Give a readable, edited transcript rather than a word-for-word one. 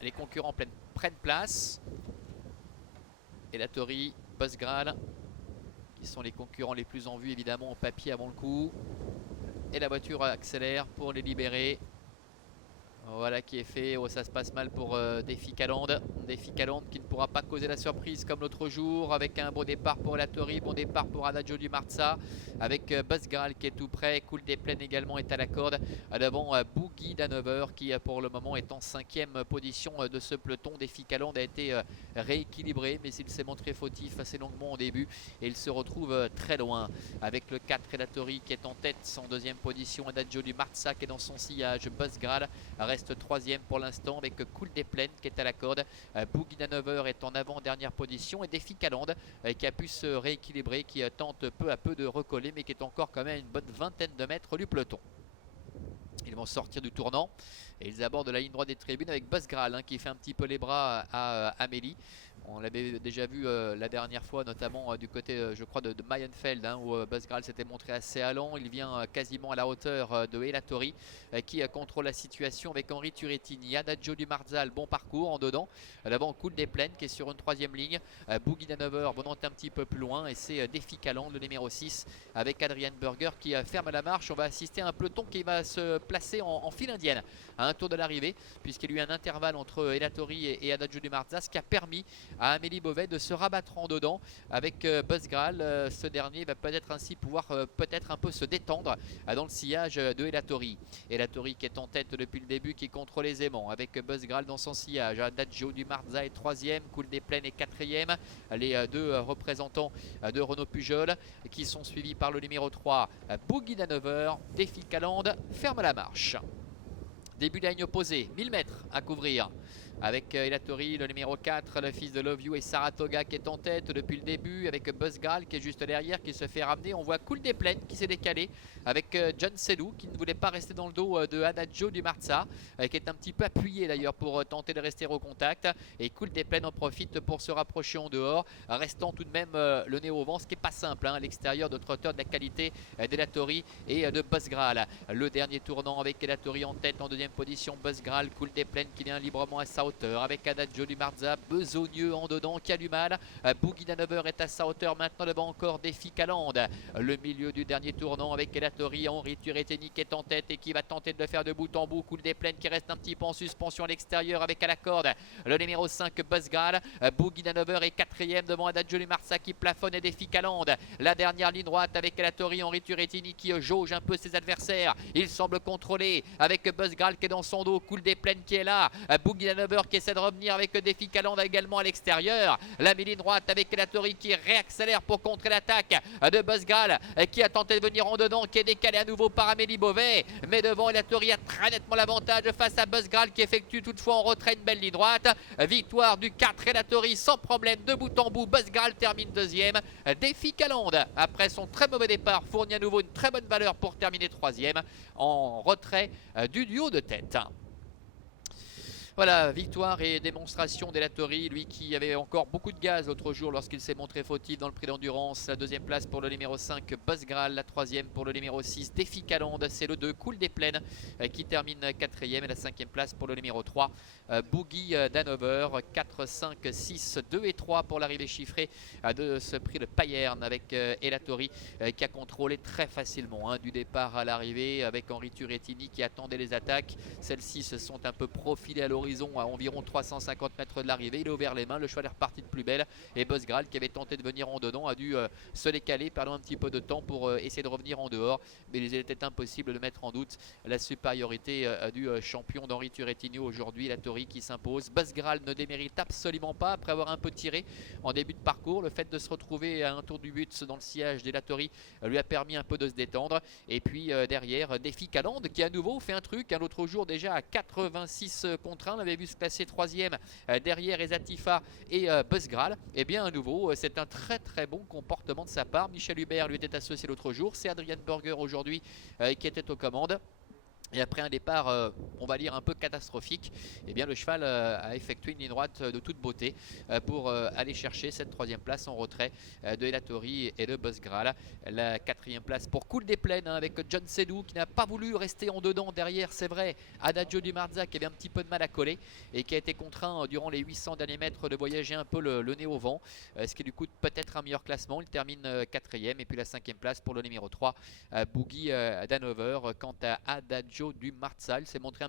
Les concurrents prennent place. Elatori, Buzzgral, qui sont les concurrents les plus en vue évidemment au papier avant le coup. Et la voiture accélère pour les libérer. Voilà qui est fait. Oh, ça se passe mal pour Défi Calandre. Défi Calandre qui ne pourra pas causer la surprise comme l'autre jour. Avec un bon départ pour Elatori, bon départ pour Adagio du Marza. Avec Buzzgral qui est tout près. Cool des Plaines également est à la corde. Devant Boogie d'Hanover qui pour le moment est en 5e position de ce peloton. Défi Calandre a été rééquilibré, mais il s'est montré fautif assez longuement au début. Et il se retrouve très loin. Avec le 4 Elatori qui est en tête en 2e position. Adagio du Marza qui est dans son sillage. Buzzgral reste 3e pour l'instant avec Cool des Plaines qui est à la corde. Boogie d'Hanover est en avant-dernière position et Défi Calandre qui a pu se rééquilibrer, qui tente peu à peu de recoller mais qui est encore quand même à une bonne vingtaine de mètres du peloton. Ils vont sortir du tournant et ils abordent la ligne droite des tribunes avec Buzzgral qui fait un petit peu les bras à Amélie. On l'avait déjà vu la dernière fois, notamment du côté, je crois, de Mayenfeld, où Buzzgral s'était montré assez allant. Il vient quasiment à la hauteur de Elatori, qui contrôle la situation avec Henri Turrettini. Adagio du Marza, bon parcours en dedans. D'abord, Cool des Plaines qui est sur une 3e ligne. Boogie d'Hanover, bon, un petit peu plus loin. Et c'est Défi Calandre, le numéro 6, avec Adrian Burger qui ferme la marche. On va assister à un peloton qui va se placer en file indienne à un tour de l'arrivée, puisqu'il y a eu un intervalle entre Elatori et Adagio du Marza, ce qui a permis à Amélie Beauvais de se rabattre en dedans avec Buzzgral. Ce dernier va peut-être ainsi pouvoir peut-être un peu se détendre dans le sillage de Elatori. Elatori qui est en tête depuis le début, qui contrôle aisément avec Buzzgral dans son sillage. Adagio du Marza est 3e, Cool des Plaines est 4e. Les deux représentants de Renault Pujol qui sont suivis par le numéro 3 Boogie d'Hanover. Défi Calandre ferme la marche. Début de la ligne opposée, 1000 mètres à couvrir. Avec Elatori, le numéro 4, le fils de Love You et Saratoga qui est en tête depuis le début. Avec Buzzgral qui est juste derrière, qui se fait ramener. On voit Cool des Plaines qui s'est décalé. Avec John Selou qui ne voulait pas rester dans le dos de Adagio du Marza, qui est un petit peu appuyé d'ailleurs pour tenter de rester au contact. Et Cool des Plaines en profite pour se rapprocher en dehors, restant tout de même le nez au vent, ce qui n'est pas simple à l'extérieur de trotteurs de la qualité d'Elatori et de Buzzgral. Le dernier tournant avec Elatori en tête en 2e position. Buzzgral, Cool des Plaines qui vient librement à sa hauteur avec Adagio du Marza, besogneux en dedans qui a du mal. Boogie d'Hanover est à sa hauteur maintenant devant encore Défi Calandre. Le milieu du dernier tournant avec Elatori, Henri Turrettini qui est en tête et qui va tenter de le faire de bout en bout. Cool des Plaines qui reste un petit peu en suspension à l'extérieur avec à la corde le numéro 5 Buzzgral. Boogie d'Hanover est 4e devant Adagio du Marza qui plafonne et Défi Calandre. La dernière ligne droite avec Elatori, Henri Turrettini qui jauge un peu ses adversaires. Il semble contrôler avec Buzzgral qui est dans son dos, Cool des Plaines qui est là. Boogie d'Hanover qui essaie de revenir avec Défi Calandre également à l'extérieur. La ligne droite avec Elatori qui réaccélère pour contrer l'attaque de Buzzgral qui a tenté de venir en dedans, qui est décalé à nouveau par Amélie Beauvais. Mais devant, Elatori a très nettement l'avantage face à Buzzgral qui effectue toutefois en retrait une belle ligne droite. Victoire du 4 Elatori sans problème de bout en bout. Buzzgral termine 2e. Défi Calandre, après son très mauvais départ, fournit à nouveau une très bonne valeur pour terminer 3e en retrait du duo de tête. Voilà, victoire et démonstration d'Elatori, lui qui avait encore beaucoup de gaz l'autre jour lorsqu'il s'est montré fautif dans le prix d'endurance. La 2e place pour le numéro 5 Buzzgral, la 3e pour le numéro 6 Défi Calandre, c'est le 2 Cool des Plaines qui termine 4e, et la 5e place pour le numéro 3 Boogie d'Hanover. 4, 5, 6, 2 et 3 pour l'arrivée chiffrée de ce prix de Payerne avec Elatori qui a contrôlé très facilement du départ à l'arrivée avec Henri Turrettini qui attendait les attaques. Celles-ci se sont un peu profilées à l'horizon à environ 350 mètres de l'arrivée. Il a ouvert les mains, le cheval est reparti de plus belle et Buzzgral qui avait tenté de venir en dedans a dû se décaler, perdant un petit peu de temps pour essayer de revenir en dehors, mais il était impossible de mettre en doute la supériorité du champion d'Henri Turrettini aujourd'hui, Elatori qui s'impose. Buzzgral ne démérite absolument pas après avoir un peu tiré en début de parcours. Le fait de se retrouver à un tour du but dans le sillage d'Elatori lui a permis un peu de se détendre. Et puis derrière, Défi Calandre qui à nouveau fait un truc. L'autre jour déjà à 86 contre 1, on avait vu se classer 3e derrière Ezatifa et Buzzgral. Et bien à nouveau, c'est un très très bon comportement de sa part. Michel Hubert lui était associé l'autre jour. C'est Adrian Burger aujourd'hui qui était aux commandes. Et après un départ, on va dire un peu catastrophique, eh bien le cheval a effectué une ligne droite de toute beauté pour aller chercher cette troisième place en retrait de Elatori et de Bosgral. La quatrième place pour Cool des Plaines, hein, avec John Sedou qui n'a pas voulu rester en dedans derrière, c'est vrai. Adagio du Marza qui avait un petit peu de mal à coller et qui a été contraint durant les 800 derniers mètres de voyager un peu le nez au vent, ce qui lui coûte peut-être un meilleur classement. Il termine quatrième, et puis la cinquième place pour le numéro 3, Boogie d'Hanover. Quant à Adagio du Marzal, s'est montré un